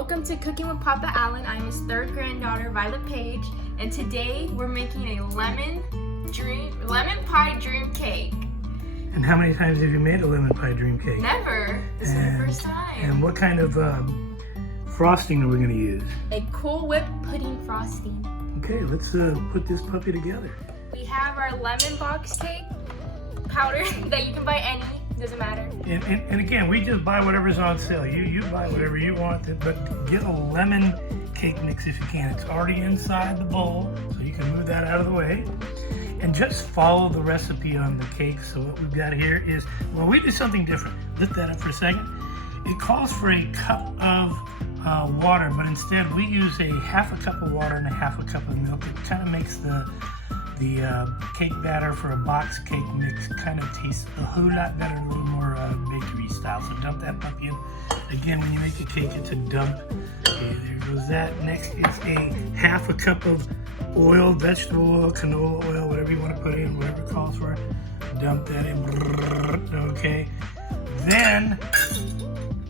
Welcome to Cooking with Papa Allen. I'm his third granddaughter, Violet Paige, and today we're making a lemon pie dream cake. And how many times have you made a lemon pie dream cake? Never. This is the first time. And what kind of frosting are we going to use? A Cool Whip pudding frosting. Okay, let's put this puppy together. We have our lemon box cake powder that you can buy any. Doesn't matter. And again, we just buy whatever's on sale. You buy whatever you want, but get a lemon cake mix if you can. It's already inside the bowl, so you can move that out of the way. And just follow the recipe on the cake. So what we've got here is, well, we do something different. Lift that up for a second. It calls for a cup of water, but instead we use a half a cup of water and a half a cup of milk. It kind of makes the cake batter for a box cake mix kind of tastes a whole lot better, a little more bakery style. So dump that puppy in. Again, when you make a cake, it's a dump. Okay, there goes that. Next, it's a half a cup of oil, vegetable oil, canola oil, whatever you want to put in, whatever it calls for. Dump that in. Okay. Then,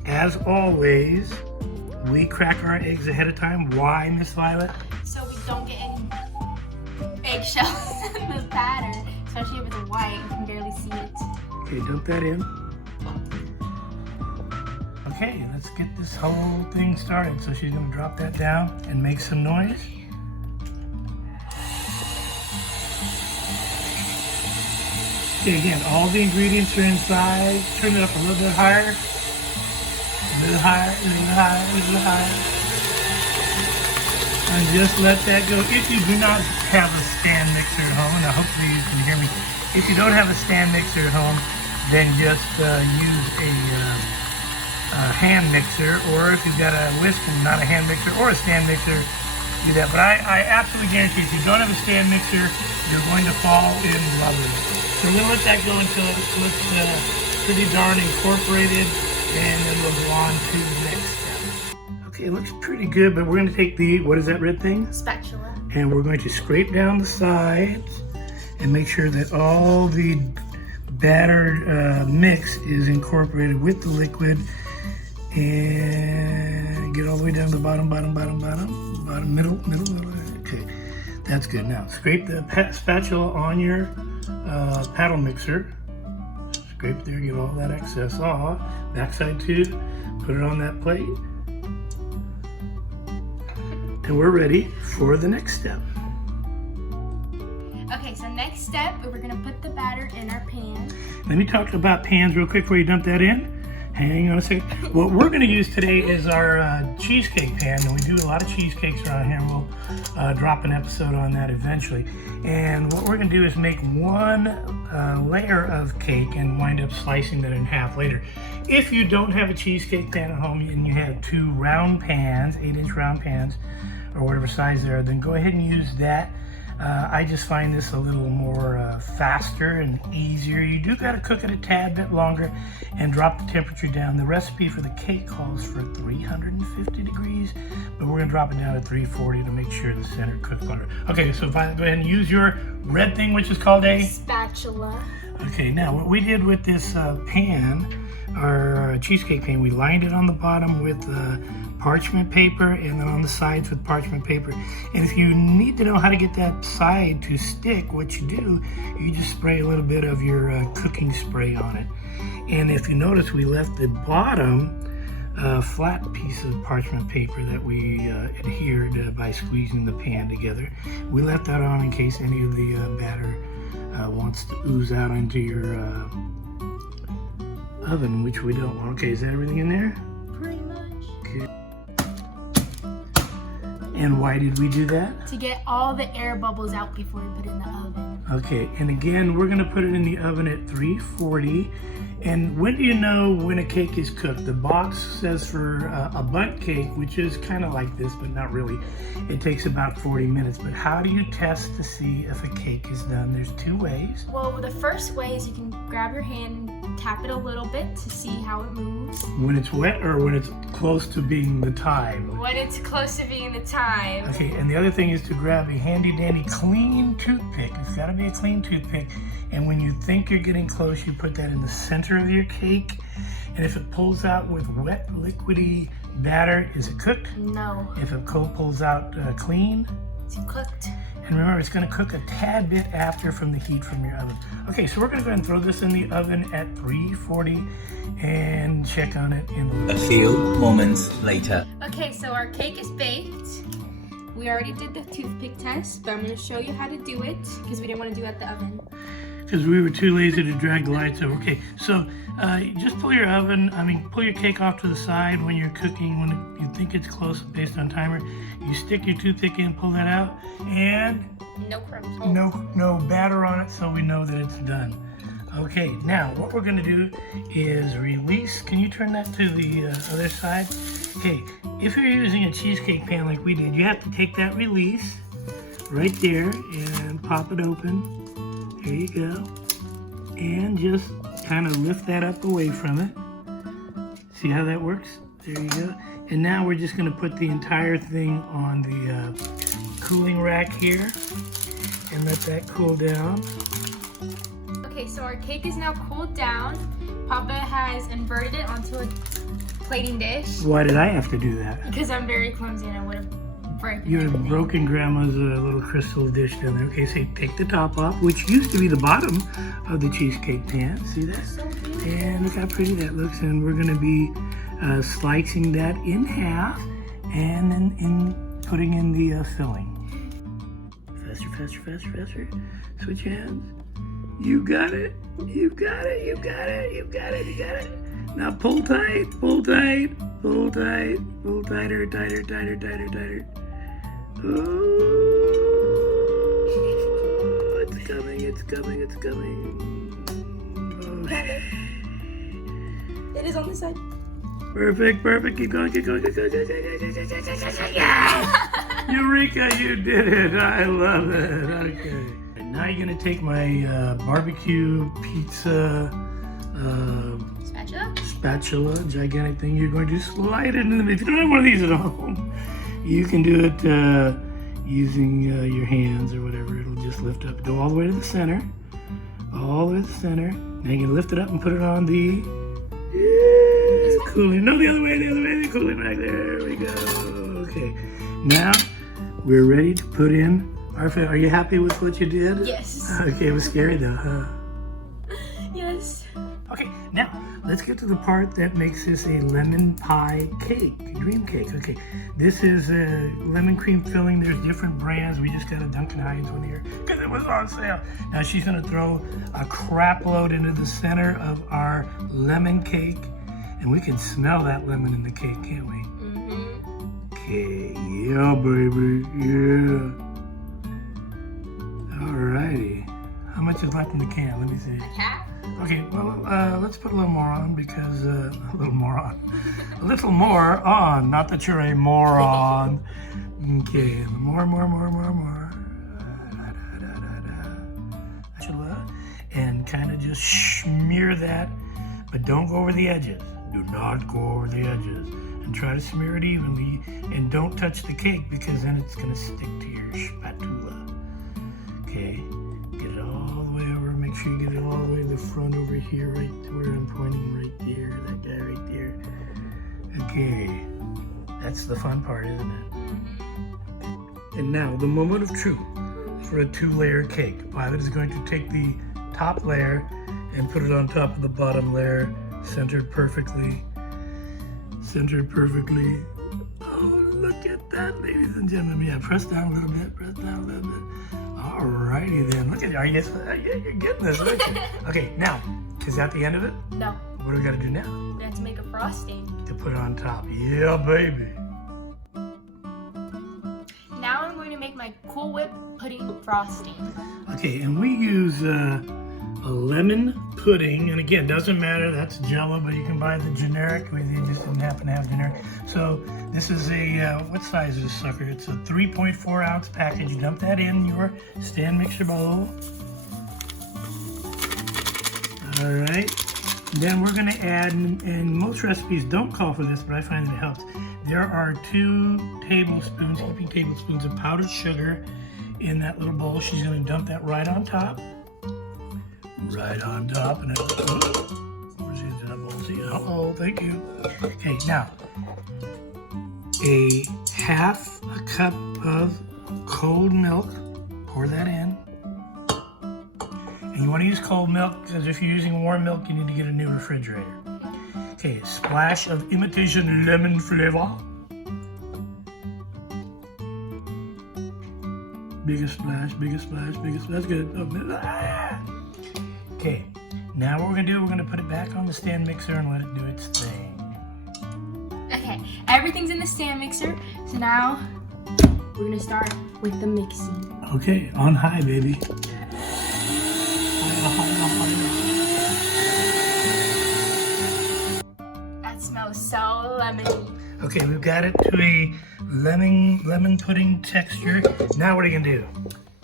as always, we crack our eggs ahead of time. Why, Miss Violet? So we don't get any eggshells in the batter, especially if it's white. You can barely see it. Okay, dump that in. Okay, let's get this whole thing started. So she's gonna drop that down and make some noise. Okay, again, all the ingredients are inside. Turn it up a little bit higher. A little higher, a little higher, a little higher. And just let that go. If you do not have a stand mixer at home, and hopefully you can hear me. If you don't have a stand mixer at home, then just use a hand mixer, or if you've got a whisk and not a hand mixer or a stand mixer, do that. But I absolutely guarantee if you don't have a stand mixer, you're going to fall in love with it. So we're going to let that go until it looks pretty darn incorporated, and then we'll go on to the next step. Okay, it looks pretty good, but we're going to take the, what is that red thing? Spatula. And we're going to scrape down the sides and make sure that all the battered mix is incorporated with the liquid, and get all the way down to the bottom, middle. Okay, that's good. Now, scrape the spatula on your paddle mixer. Scrape there, get all that excess off. Backside too, put it on that plate. And we're ready for the next step. Okay, so next step, we're gonna put the batter in our pan. Let me talk about pans real quick before you dump that in. Hang on a second. What we're going to use today is our cheesecake pan, and we do a lot of cheesecakes around here, and we'll drop an episode on that eventually. And what we're going to do is make one layer of cake and wind up slicing that in half later. If you don't have a cheesecake pan at home and you have two round pans, 8-inch round pans, or whatever size they are, then go ahead and use that. I just find this a little more faster and easier. You do got to cook it a tad bit longer and drop the temperature down. The recipe for the cake calls for 350 degrees, but we're going to drop it down to 340 to make sure the center cooks better. Okay, so Violet, go ahead and use your red thing, which is called a spatula. Okay, now what we did with this pan, our cheesecake pan, we lined it on the bottom with parchment paper, and then on the sides with parchment paper. And if you need to know how to get that side to stick, what you do, you just spray a little bit of your cooking spray on it. And if you notice, we left the bottom flat piece of parchment paper that we adhered by squeezing the pan together. We left that on in case any of the batter wants to ooze out into your oven, which we don't want. Okay, is that everything in there? Pretty much. Okay. And why did we do that? To get all the air bubbles out before we put it in the oven. Okay, and again, we're gonna put it in the oven at 340. And when do you know when a cake is cooked? The box says for a bundt cake, which is kind of like this, but not really, it takes about 40 minutes. But how do you test to see if a cake is done? There's two ways. Well, the first way is you can grab your hand and tap it a little bit to see how it moves. When it's wet or when it's close to being the time? When it's close to being the time. Okay, and the other thing is to grab a handy dandy clean toothpick. It's gotta be a clean toothpick. And when you think you're getting close, you put that in the center of your cake. And if it pulls out with wet, liquidy batter, is it cooked? No. If it pulls out clean? It's cooked. And remember, it's going to cook a tad bit after from the heat from your oven. Okay, so we're going to go ahead and throw this in the oven at 340 and check on it in a little A bit. few moments later. Okay, so our cake is baked. We already did the toothpick test, but I'm going to show you how to do it because we didn't want to do it at the oven. Because we were too lazy to drag the lights over. Okay, so just pull your cake off to the side when you're cooking. When you think it's close based on timer, you stick your toothpick in, pull that out, and No crumbs. no batter on it, so we know that it's done. Okay, now what we're gonna do is release. Can you turn that to the other side? Okay, if you're using a cheesecake pan like we did, you have to take that release right there and pop it open. There you go. And just kind of lift that up away from it. See how that works? There you go. And now we're just gonna put the entire thing on the cooling rack here and let that cool down. Okay, so our cake is now cooled down. Papa has inverted it onto a plating dish Why did I have to do that? because I'm very clumsy and I would have broken You had everything. broken Grandma's little crystal dish down there. Okay, so take the top off, which used to be the bottom of the cheesecake pan. See that? So beautiful. And look how pretty that looks. And we're gonna be slicing that in half and then putting in the filling. Faster, faster, faster, faster. Switch hands. You got it. You got it. You got it. You got it. You got it. Now pull tight. Pull tight. Pull tight. Pull tighter, tighter, tighter, tighter, tighter. Oh, it's coming. It's coming. It's coming. Oh. It is on this side. Perfect, perfect. Keep going, keep going, keep going. Yeah! Eureka, you did it. I love it. Okay. And now you're going to take my barbecue pizza spatula, gigantic thing. You're going to slide it in the middle. If you don't have one of these at home, you can do it using your hands or whatever. It'll just lift up. Go all the way to the center. All the way to the center. Now you can lift it up and put it on the cooling. No, the other way, the cooling rack. There we go. Okay. Now we're ready to put in our food. Are you happy with what you did? Yes. Okay, it was scary though, huh? Yes. Okay, now let's get to the part that makes this a lemon pie cake, dream cake. Okay, this is a lemon cream filling. There's different brands. We just got a Duncan Hines one here because it was on sale. Now she's gonna throw a crap load into the center of our lemon cake, and we can smell that lemon in the cake, can't we? Mm-hmm. Okay, yeah, baby, yeah. Alrighty. How much is left in the can? Let me see. Half. Okay, well, let's put a little more on because, a little more on. A little more on, not that you're a moron. Okay, more. And kind of just smear that, but don't go over the edges. Do not go over the edges. And try to smear it evenly, and don't touch the cake because then it's gonna stick to your spatula. Okay, get it all the way over. Make sure you get it all the way to the front over here, right to where I'm pointing right there, that guy right there. Okay, that's the fun part, isn't it? And now, the moment of truth for a 2-layer cake. Violet is going to take the top layer and put it on top of the bottom layer, centered perfectly. Centered perfectly. Oh, look at that, ladies and gentlemen. Yeah, press down a little bit, press down a little bit. Alrighty then. Look at you. You're getting this, aren't you? Okay, now, is that the end of it? No. What do we gotta do now? We have to make a frosting. To put it on top. Yeah, baby. Now I'm going to make my Cool Whip pudding frosting. Okay, and we use a lemon pudding, and again, doesn't matter, that's Jello, but you can buy the generic. We just didn't happen to have generic. So this is a, what size is this sucker? It's a 3.4 ounce package. You dump that in your stand mixer bowl. All right, then we're gonna add, and most recipes don't call for this, but I find that it helps. There are 2 tablespoons, heaping tablespoons of powdered sugar in that little bowl. She's gonna dump that right on top. Right on top, and where's the bowl? See, oh, thank you. Okay, now a half a cup of cold milk. Pour that in. And you want to use cold milk because if you're using warm milk, you need to get a new refrigerator. Okay, a splash of imitation lemon flavor. Biggest splash, biggest splash, biggest splash. That's good. Okay, now what we're gonna do, we're gonna put it back on the stand mixer and let it do its thing. Okay, everything's in the stand mixer. So now we're gonna start with the mixing. Okay, on high, baby. That smells so lemony. Okay, we've got it to a lemon pudding texture. Now what are you gonna do?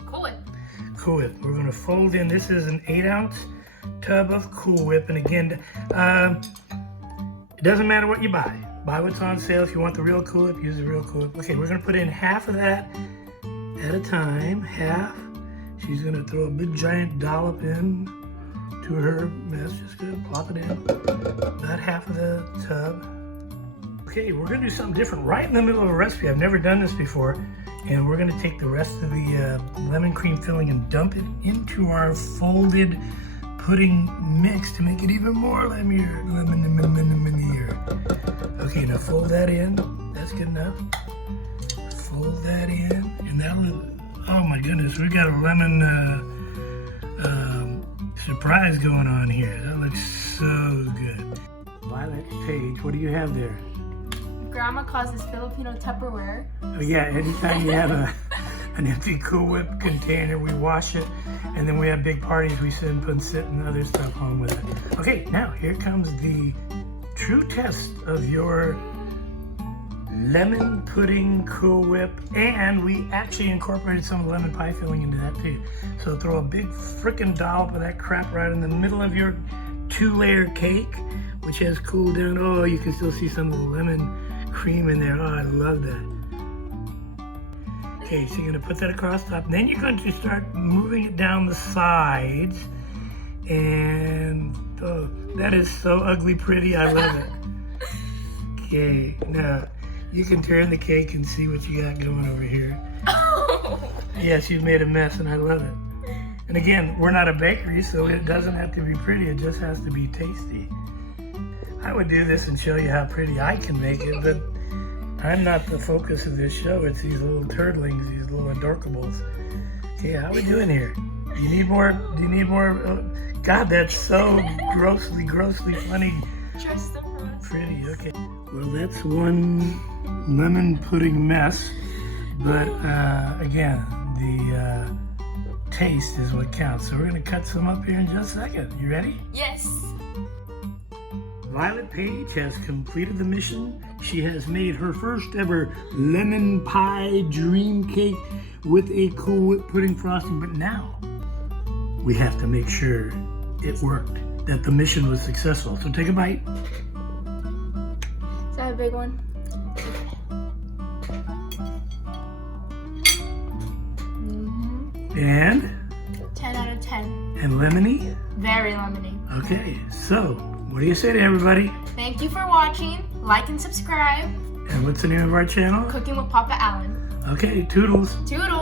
Cool Whip. Cool Whip. We're gonna fold in. This is an 8-ounce tub of Cool Whip, and again, it doesn't matter what you buy. Buy what's on sale. If you want the real Cool Whip, use the real Cool Whip. Okay, we're gonna put in half of that at a time. Half. She's gonna throw a big giant dollop in to her mess. Just gonna plop it in. About half of the tub. Okay, we're gonna do something different right in the middle of a recipe. I've never done this before. And we're gonna take the rest of the lemon cream filling and dump it into our folded pudding mix to make it even more lemonier. Okay, now fold that in. That's good enough. Fold that in, and that'll, oh my goodness, we got a lemon surprise going on here. That looks so good. Violet, Paige, what do you have there? Grandma calls this Filipino Tupperware. Oh yeah, anytime you have an empty Cool Whip container, we wash it, and then we have big parties, we sit and put other stuff home with it. Okay, now here comes the true test of your lemon pudding Cool Whip, and we actually incorporated some of the lemon pie filling into that too. So throw a big frickin' dollop of that crap right in the middle of your 2-layer cake, which has cooled down. Oh, you can still see some of the lemon cream in there. Oh, I love that. Okay, so you're gonna put that across the top. And then you're going to start moving it down the sides. And oh, that is so ugly pretty. I love it. Okay, now you can turn the cake and see what you got going over here. Yes, you've made a mess, and I love it. And again, we're not a bakery, so it doesn't have to be pretty. It just has to be tasty. I would do this and show you how pretty I can make it, but I'm not the focus of this show. It's these little turtlings, these little adorkables. Okay, how are we doing here? Do you need more? God, that's so grossly funny. Trust the process. Pretty, okay. Well, that's one lemon pudding mess, but again, the taste is what counts. So we're gonna cut some up here in just a second. You ready? Yes. Violet Paige has completed the mission. She has made her first ever lemon pie dream cake with a Cool Whip pudding frosting, but now we have to make sure it worked, that the mission was successful. So take a bite. Is that a big one? And? 10 out of 10. And lemony? Very lemony. Okay, so what do you say to everybody? Thank you for watching. Like and subscribe. And what's the name of our channel? Cooking with Papa Allen. Okay, toodles. Toodles.